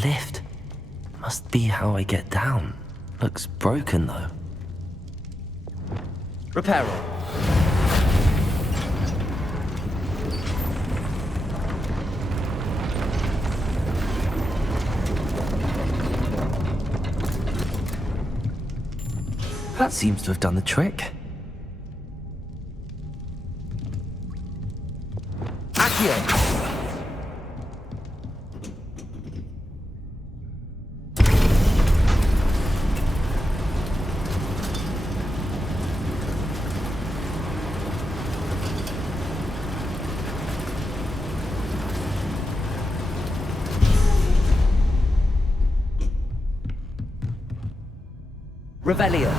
lift. Must be how I get down. Looks broken though. Reparo. That seems to have done the trick. Accio. Revelio.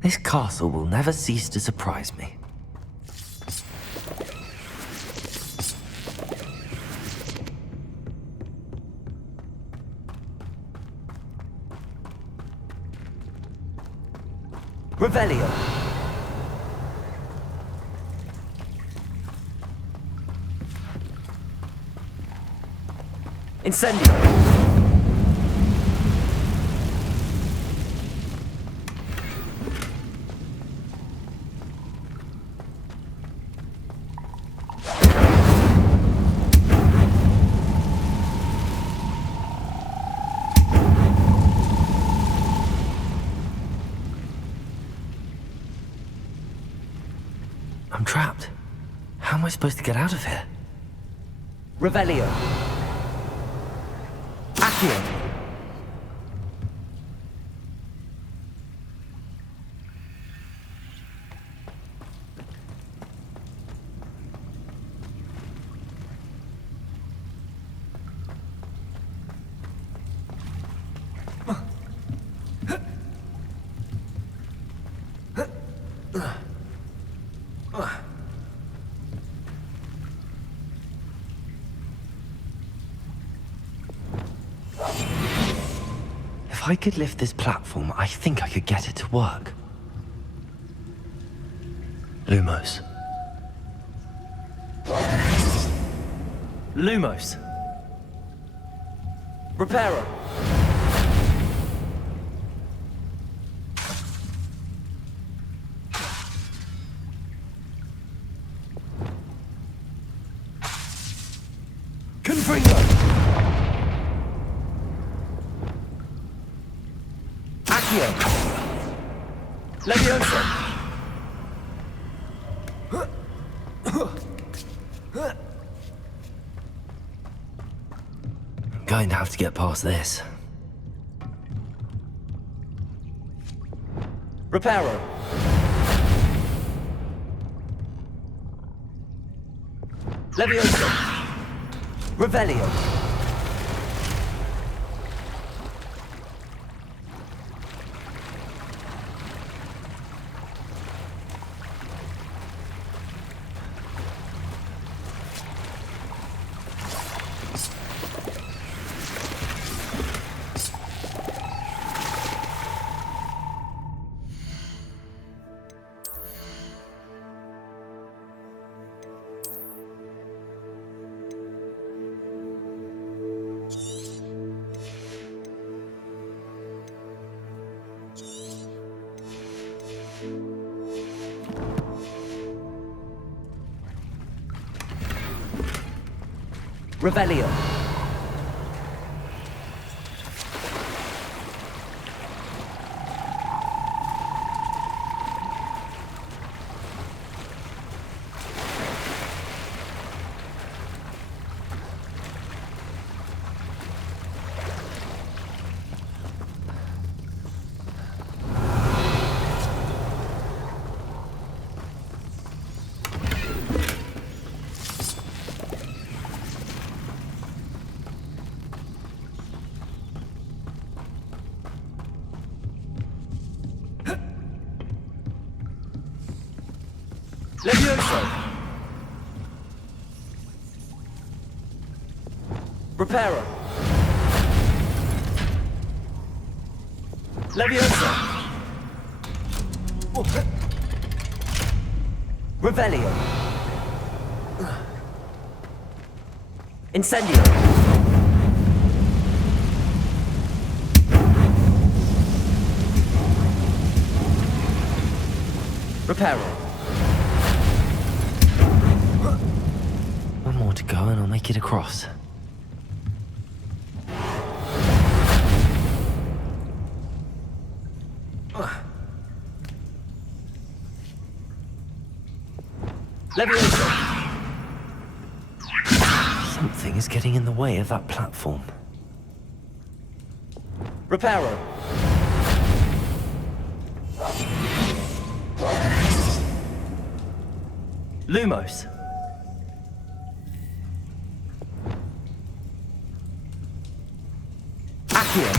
This castle will never cease to surprise me. Revelio. Incendio. I'm trapped. How am I supposed to get out of here? Revelio. Accio. If I could lift this platform, I think I could get it to work. Lumos. Lumos. Reparo. Confringo. Accio. Leviosa. I'm going to have to get past this. Reparo. Leviosa. Revelio. Revelio. Levioso. Reparo. Leviosa. Revelio. Incendio. Reparo. One more to go and I'll make it across. Leviosa. Something is getting in the way of that platform. Reparo. Lumos. Accio.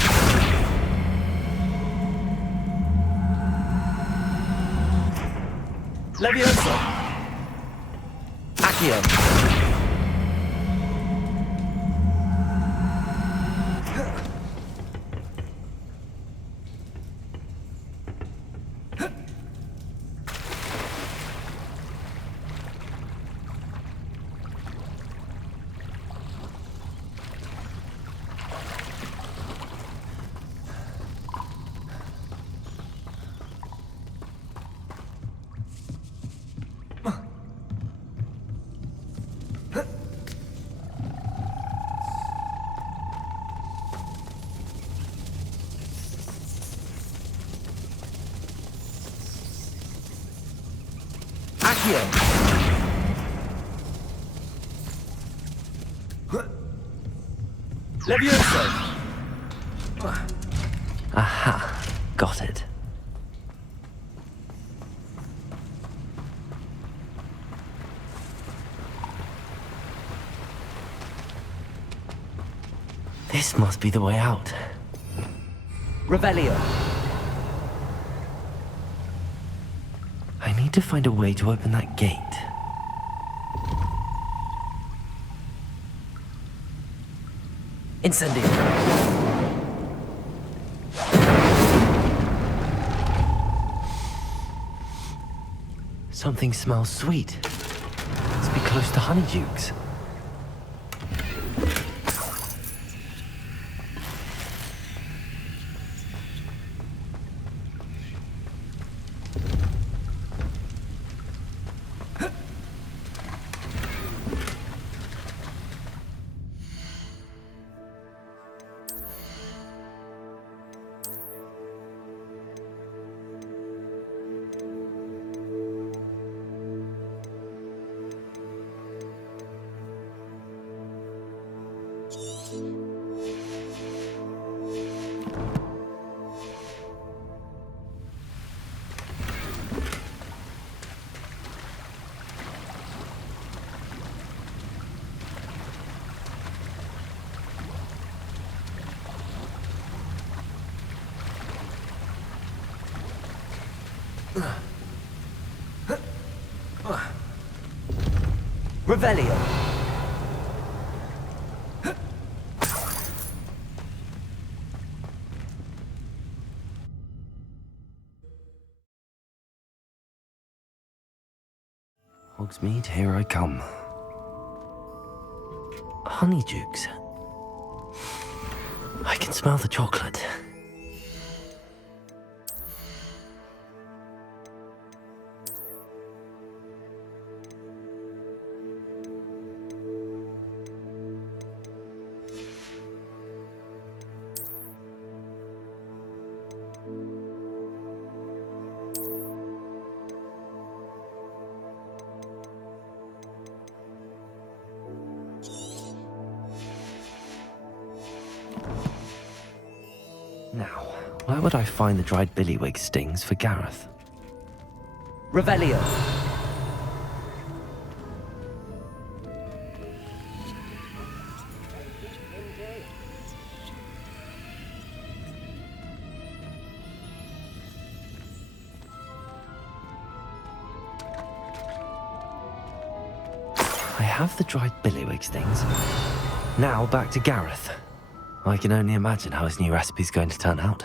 Leviosa. Accio. Accio. Leviosa. Aha, got it. This must be the way out. Revelio. I need to find a way to open that gate. Incendio. Something smells sweet. Must be close to Honeydukes. Revelio. Hogsmeade, here I come. Honeydukes. I can smell the chocolate. Now, where would I find the dried billywig stings for Gareth? Revelio. I have the dried billywig stings. Now back to Gareth. I can only imagine how his new recipe's going to turn out.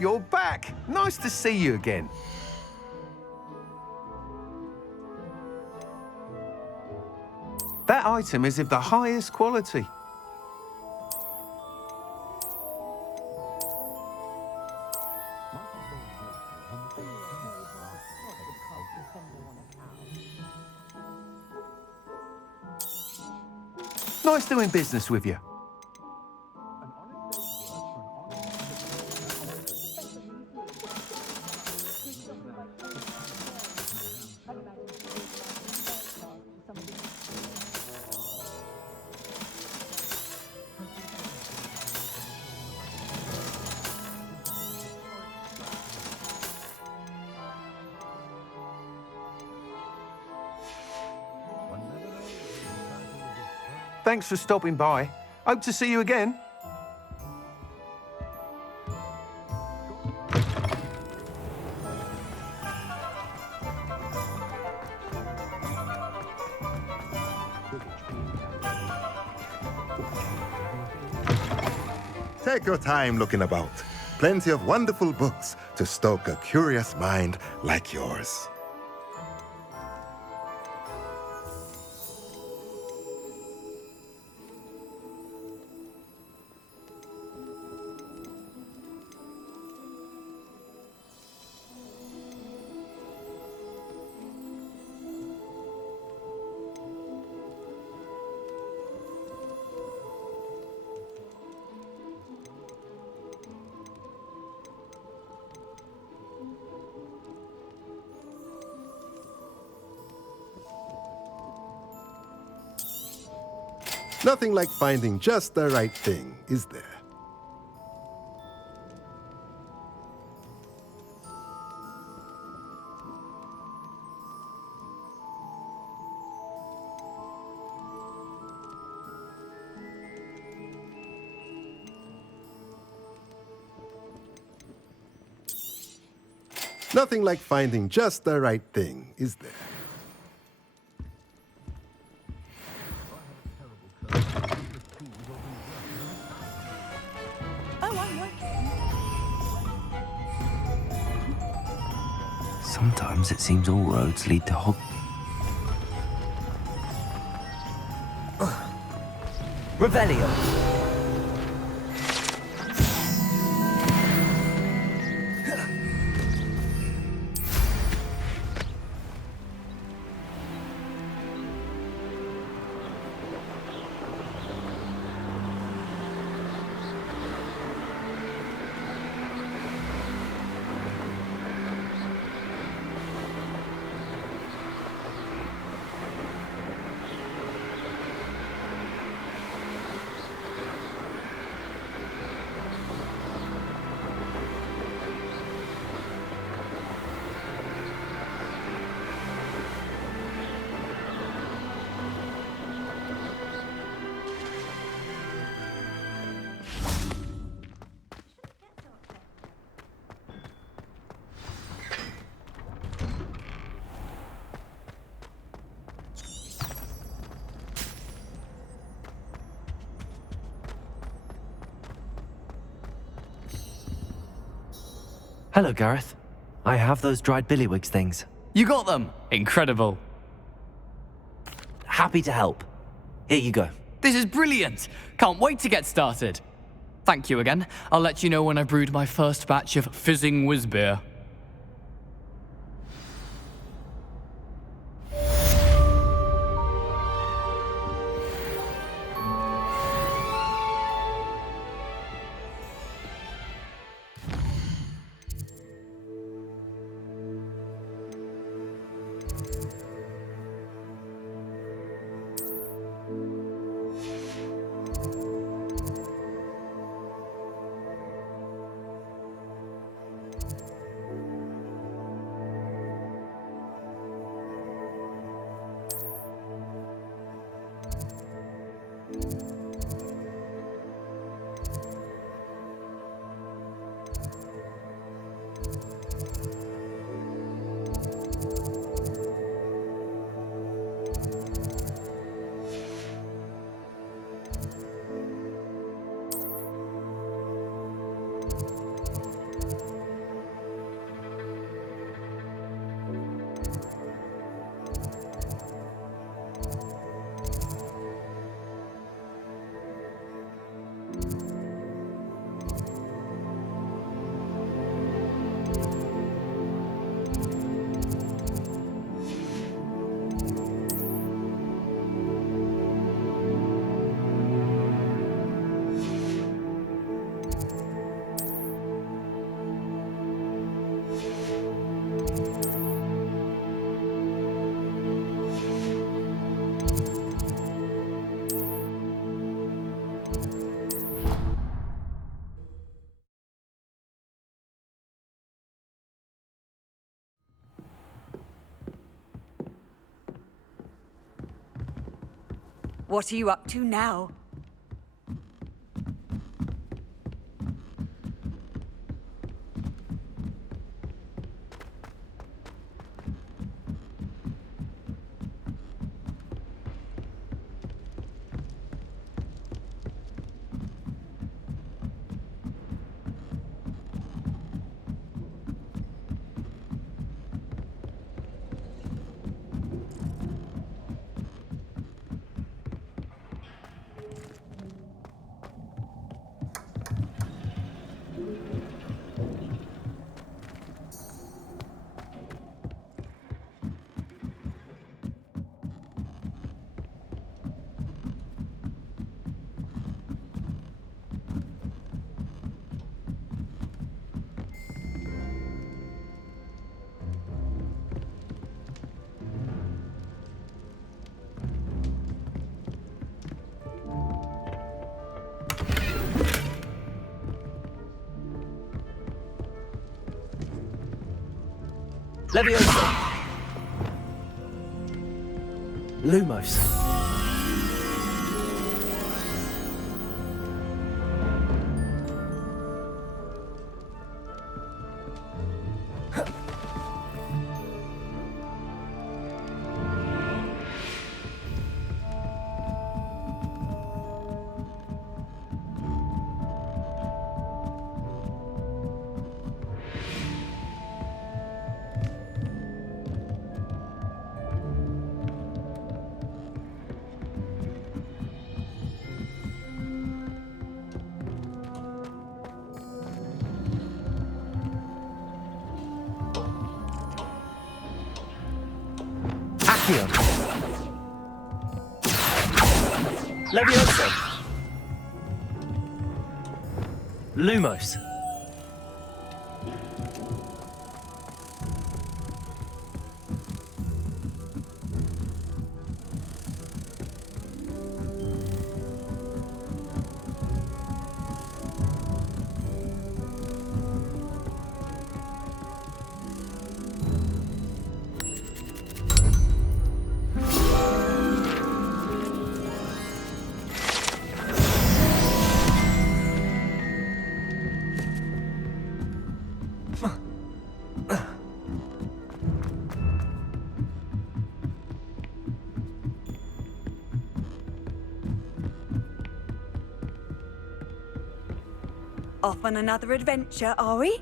You're back! Nice to see you again. That item is of the highest quality. Nice doing business with you. Thanks for stopping by. Hope to see you again. Take your time looking about. Plenty of wonderful books to stoke a curious mind like yours. Nothing like finding just the right thing, is there? Nothing like finding just the right thing, is there? Sometimes it seems all roads lead to Revelio. Hello, Gareth. I have those dried billywigs things. You got them! Incredible. Happy to help. Here you go. This is brilliant! Can't wait to get started. Thank you again. I'll let you know when I've brewed my first batch of fizzing whiz beer. What are you up to now? Leviosa! Lumos. Accio. Leviosa. Lumos. Off on another adventure, are we?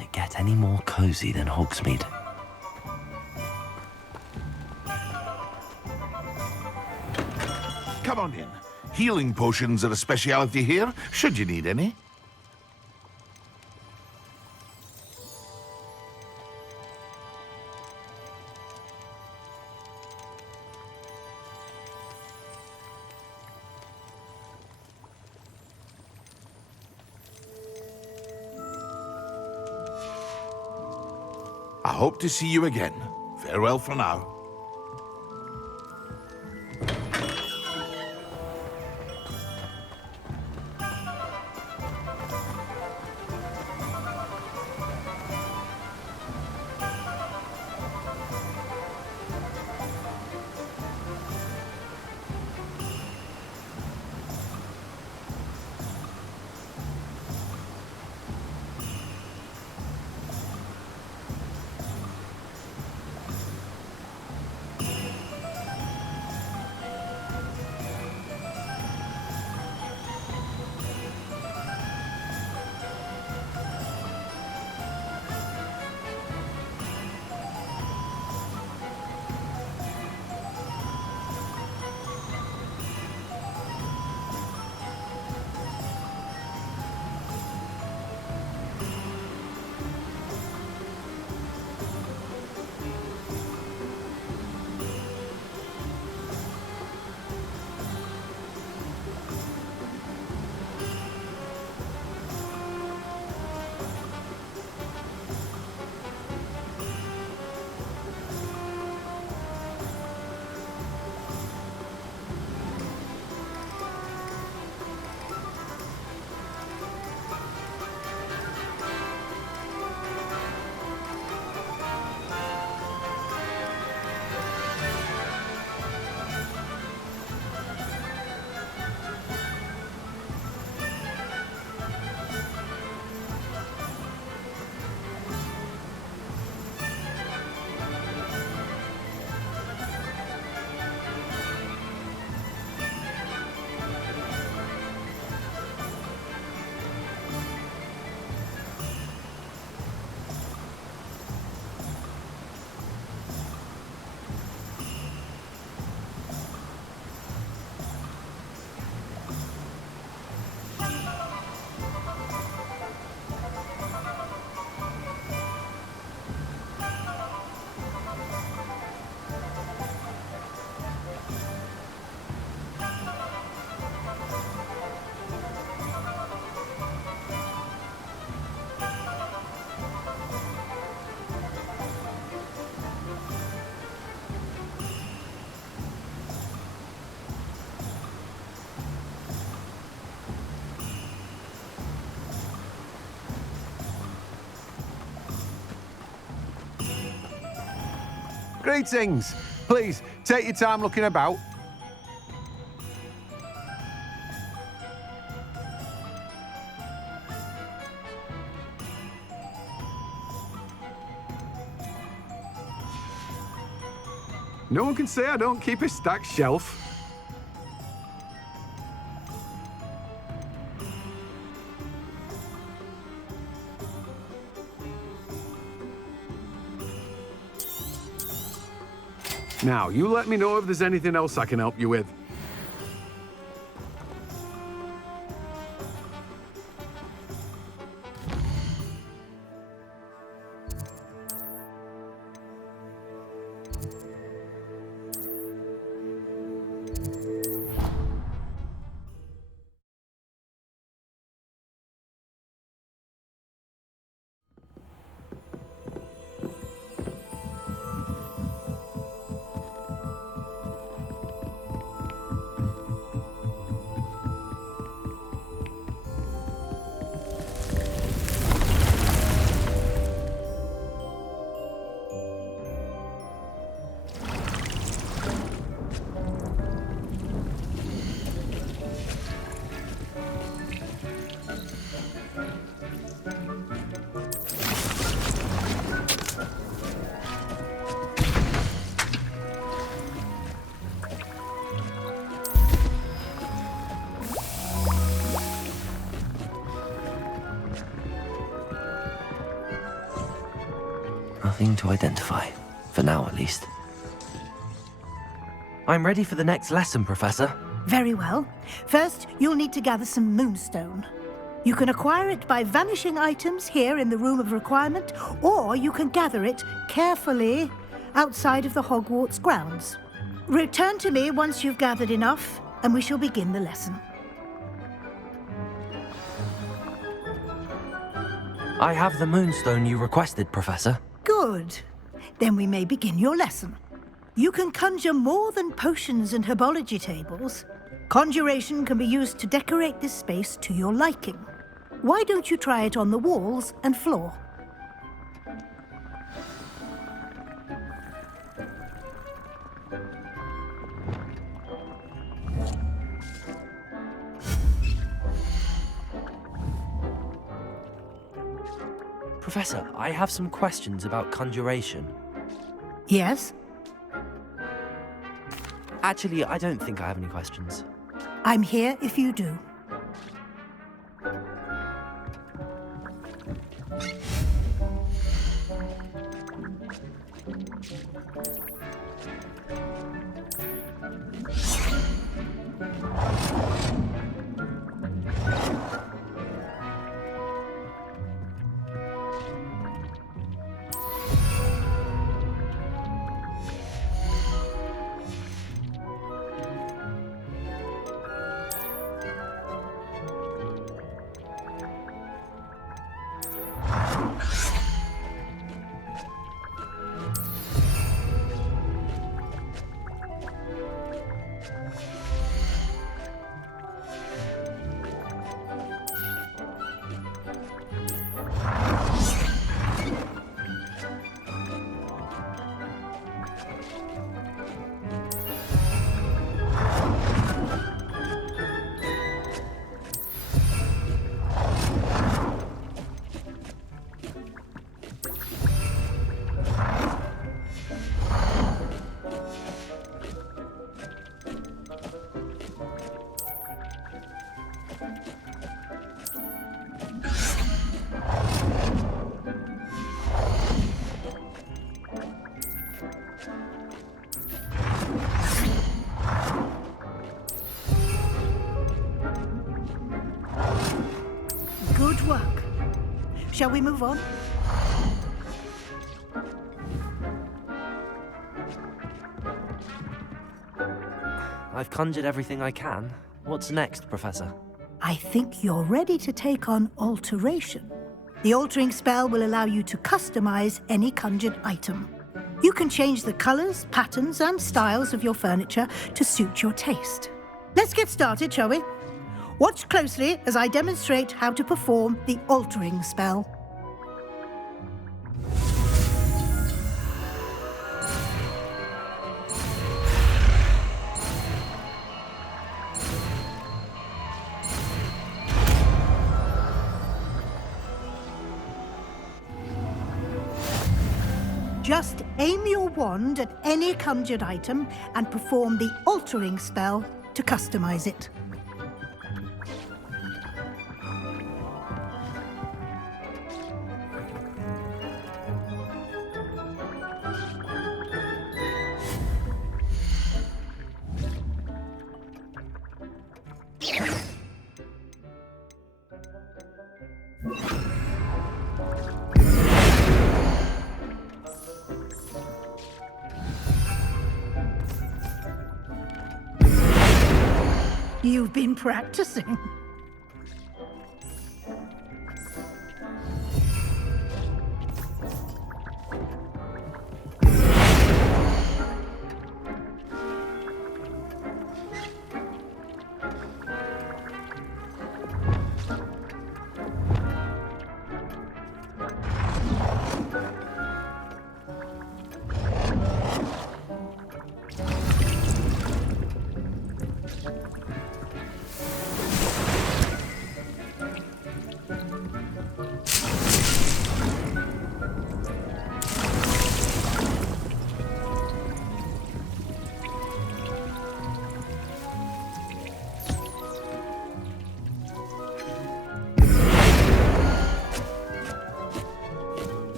Does it get any more cozy than Hogsmeade? Come on in. Healing potions are a speciality here, should you need any. I hope to see you again. Farewell for now. Greetings. Please, take your time looking about. No one can say I don't keep a stacked shelf. Now, you let me know if there's anything else I can help you with. Nothing to identify. For now, at least. I'm ready for the next lesson, Professor. Very well. First, you'll need to gather some moonstone. You can acquire it by vanishing items here in the Room of Requirement, or you can gather it carefully outside of the Hogwarts grounds. Return to me once you've gathered enough, and we shall begin the lesson. I have the moonstone you requested, Professor. Good. Then we may begin your lesson. You can conjure more than potions and herbology tables. Conjuration can be used to decorate this space to your liking. Why don't you try it on the walls and floor? Professor, I have some questions about conjuration. Yes? Actually, I don't think I have any questions. I'm here if you do. Good work. Shall we move on? I've conjured everything I can. What's next, Professor? I think you're ready to take on alteration. The altering spell will allow you to customize any conjured item. You can change the colors, patterns, and styles of your furniture to suit your taste. Let's get started, shall we? Watch closely as I demonstrate how to perform the altering spell. Just aim your wand at any conjured item and perform the altering spell to customize it. You've been practicing.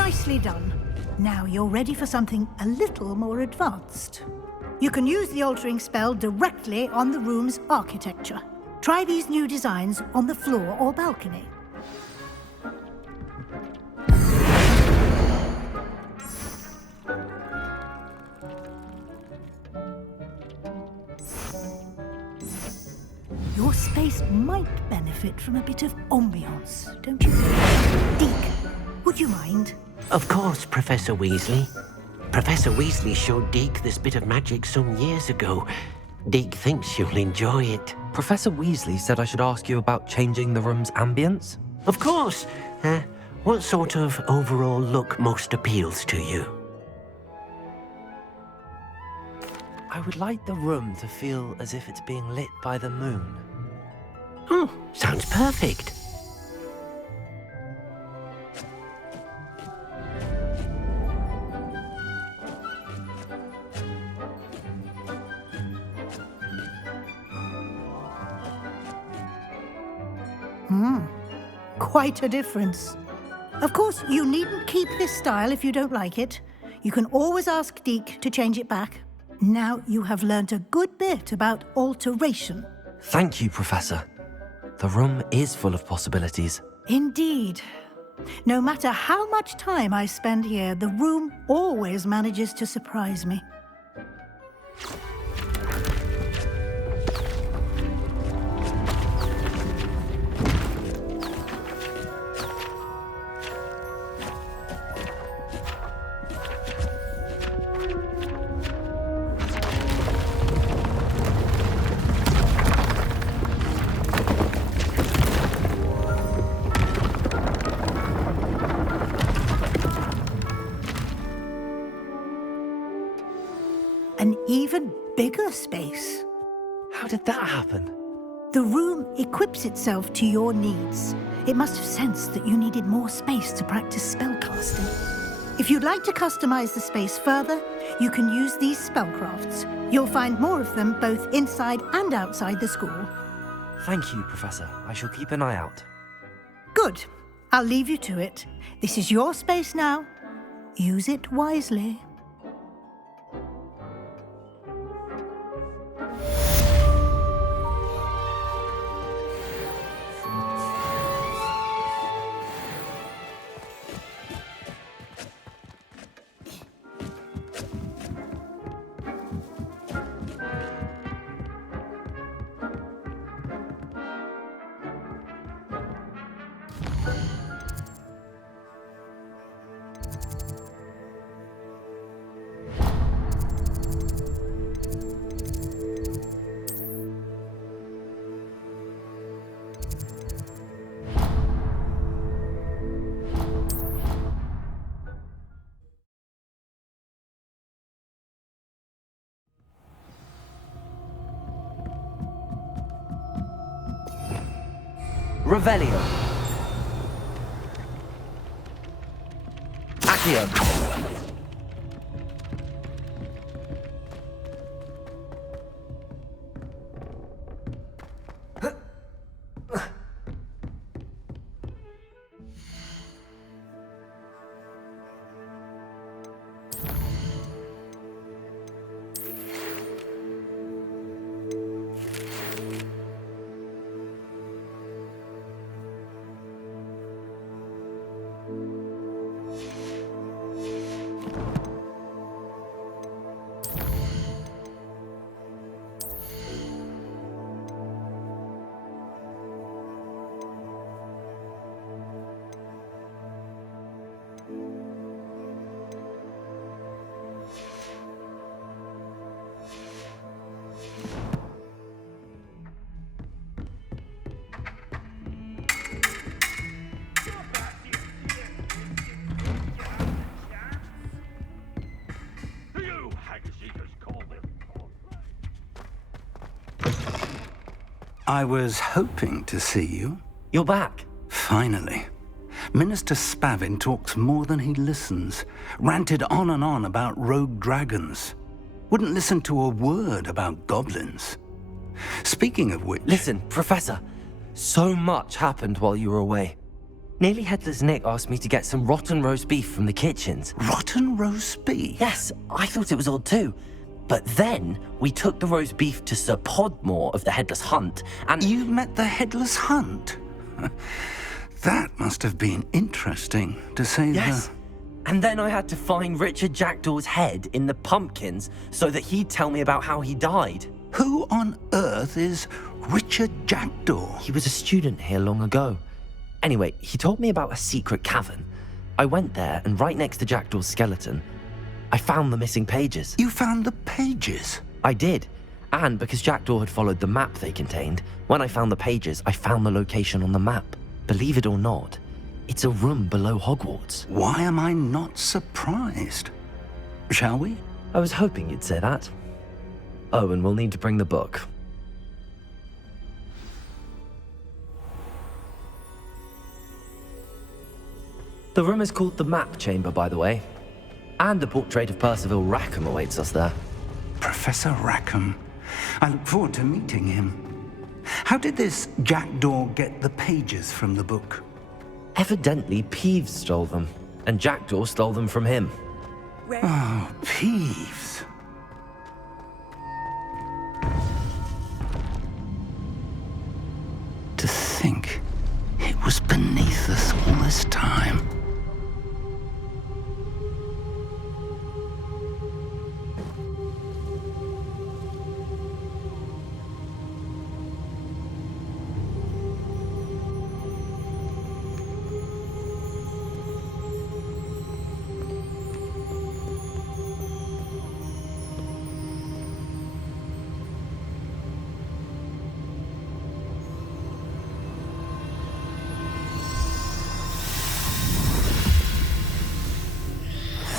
Nicely done. Now you're ready for something a little more advanced. You can use the altering spell directly on the room's architecture. Try these new designs on the floor or balcony. Your space might benefit from a bit of ambiance, don't you think? Deke, would you mind? Of course, Professor Weasley. Professor Weasley showed Deke this bit of magic some years ago. Deke thinks you'll enjoy it. Professor Weasley said I should ask you about changing the room's ambience. Of course. What sort of overall look most appeals to you? I would like the room to feel as if it's being lit by the moon. Oh, sounds perfect. Quite a difference. Of course, you needn't keep this style if you don't like it. You can always ask Deke to change it back. Now you have learnt a good bit about alteration. Thank you, Professor. The room is full of possibilities. Indeed. No matter how much time I spend here, the room always manages to surprise me. An even bigger space. How did that happen? The room equips itself to your needs. It must have sensed that you needed more space to practice spellcasting. If you'd like to customize the space further, you can use these spellcrafts. You'll find more of them both inside and outside the school. Thank you, Professor. I shall keep an eye out. Good. I'll leave you to it. This is your space now. Use it wisely. Revelio. Accio. I was hoping to see you. You're back. Finally. Minister Spavin talks more than he listens. Ranted on and on about rogue dragons. Wouldn't listen to a word about goblins. Speaking of which... Listen, Professor. So much happened while you were away. Nearly Headless Nick asked me to get some rotten roast beef from the kitchens. Rotten roast beef? Yes, I thought it was odd too. But then we took the roast beef to Sir Podmore of the Headless Hunt, and... You met the Headless Hunt? That must have been interesting, to say Yes. And then I had to find Richard Jackdaw's head in the pumpkins so that he'd tell me about how he died. Who on earth is Richard Jackdaw? He was a student here long ago. Anyway, he told me about a secret cavern. I went there, and right next to Jackdaw's skeleton, I found the missing pages. You found the pages? I did. And because Jackdaw had followed the map they contained, when I found the pages, I found the location on the map. Believe it or not, it's a room below Hogwarts. Why am I not surprised? Shall we? I was hoping you'd say that. Oh, and we'll need to bring the book. The room is called the Map Chamber, by the way. And a portrait of Percival Rackham awaits us there. Professor Rackham. I look forward to meeting him. How did this Jackdaw get the pages from the book? Evidently, Peeves stole them, and Jackdaw stole them from him. Oh, Peeves. To think it was beneath us all this time.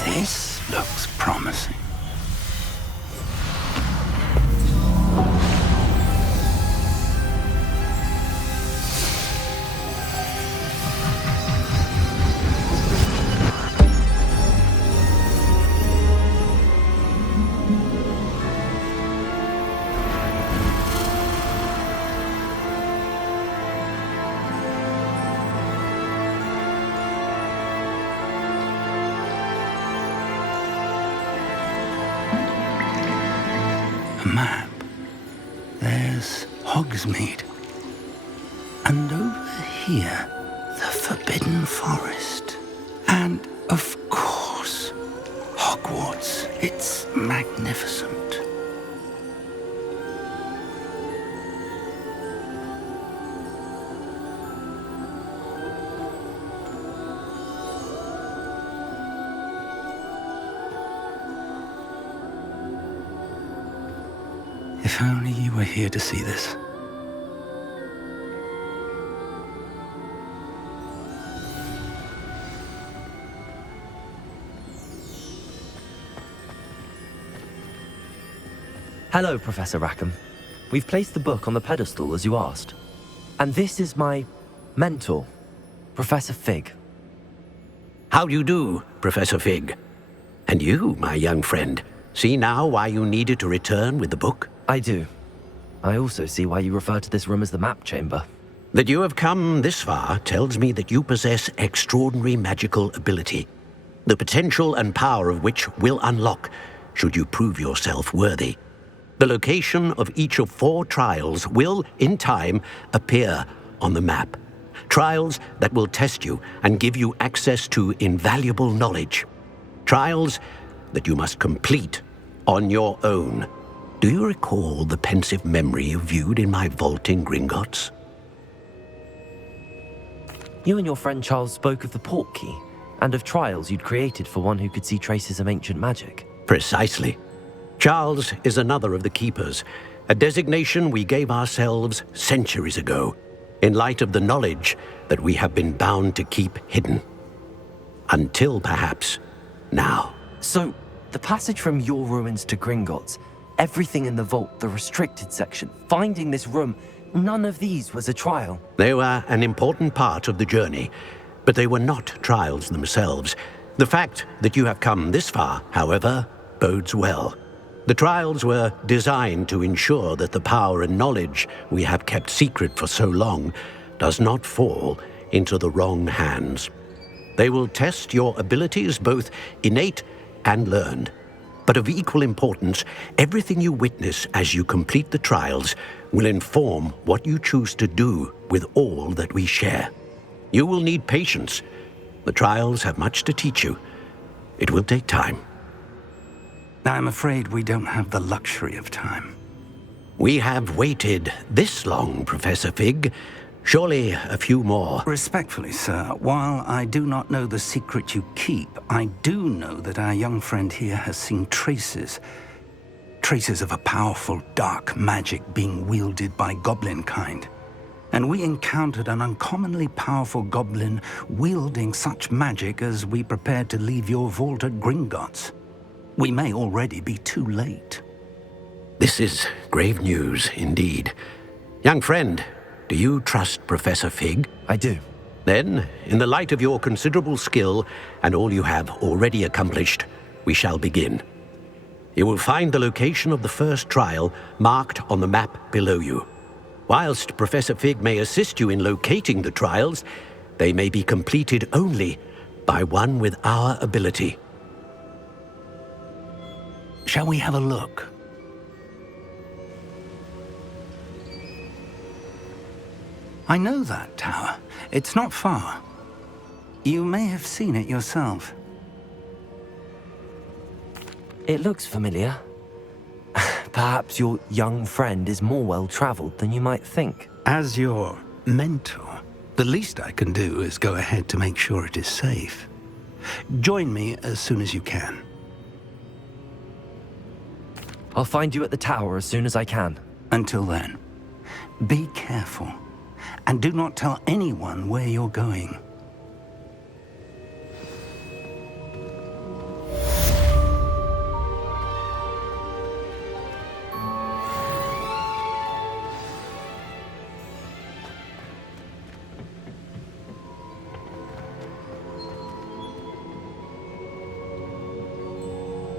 This looks promising. A map. There's Hogsmeade. And over here, the Forbidden Forest. And, of course, Hogwarts. It's magnificent. If only you were here to see this. Hello, Professor Rackham. We've placed the book on the pedestal as you asked. And this is my mentor, Professor Fig. How do you do, Professor Fig? And you, my young friend, see now why you needed to return with the book? I do. I also see why you refer to this room as the Map Chamber. That you have come this far tells me that you possess extraordinary magical ability, the potential and power of which will unlock should you prove yourself worthy. The location of each of 4 trials will, in time, appear on the map. Trials that will test you and give you access to invaluable knowledge. Trials that you must complete on your own. Do you recall the pensive memory you viewed in my vault in Gringotts? You and your friend Charles spoke of the Portkey, and of trials you'd created for one who could see traces of ancient magic. Precisely. Charles is another of the Keepers, a designation we gave ourselves centuries ago, in light of the knowledge that we have been bound to keep hidden. Until, perhaps, now. So, the passage from your ruins to Gringotts, everything in the vault, the restricted section, finding this room, none of these was a trial. They were an important part of the journey, but they were not trials themselves. The fact that you have come this far, however, bodes well. The trials were designed to ensure that the power and knowledge we have kept secret for so long does not fall into the wrong hands. They will test your abilities, both innate and learned. But of equal importance, everything you witness as you complete the trials will inform what you choose to do with all that we share. You will need patience. The trials have much to teach you. It will take time. I'm afraid we don't have the luxury of time. We have waited this long, Professor Fig. Surely a few more. Respectfully, sir, while I do not know the secret you keep, I do know that our young friend here has seen traces of a powerful dark magic being wielded by goblin kind. And we encountered an uncommonly powerful goblin wielding such magic as we prepared to leave your vault at Gringotts. We may already be too late. This is grave news indeed. Young friend, do you trust Professor Fig? I do. Then, in the light of your considerable skill and all you have already accomplished, we shall begin. You will find the location of the first trial marked on the map below you. Whilst Professor Fig may assist you in locating the trials, they may be completed only by one with our ability. Shall we have a look? I know that tower. It's not far. You may have seen it yourself. It looks familiar. Perhaps your young friend is more well-traveled than you might think. As your mentor, the least I can do is go ahead to make sure it is safe. Join me as soon as you can. I'll find you at the tower as soon as I can. Until then, be careful. And do not tell anyone where you're going.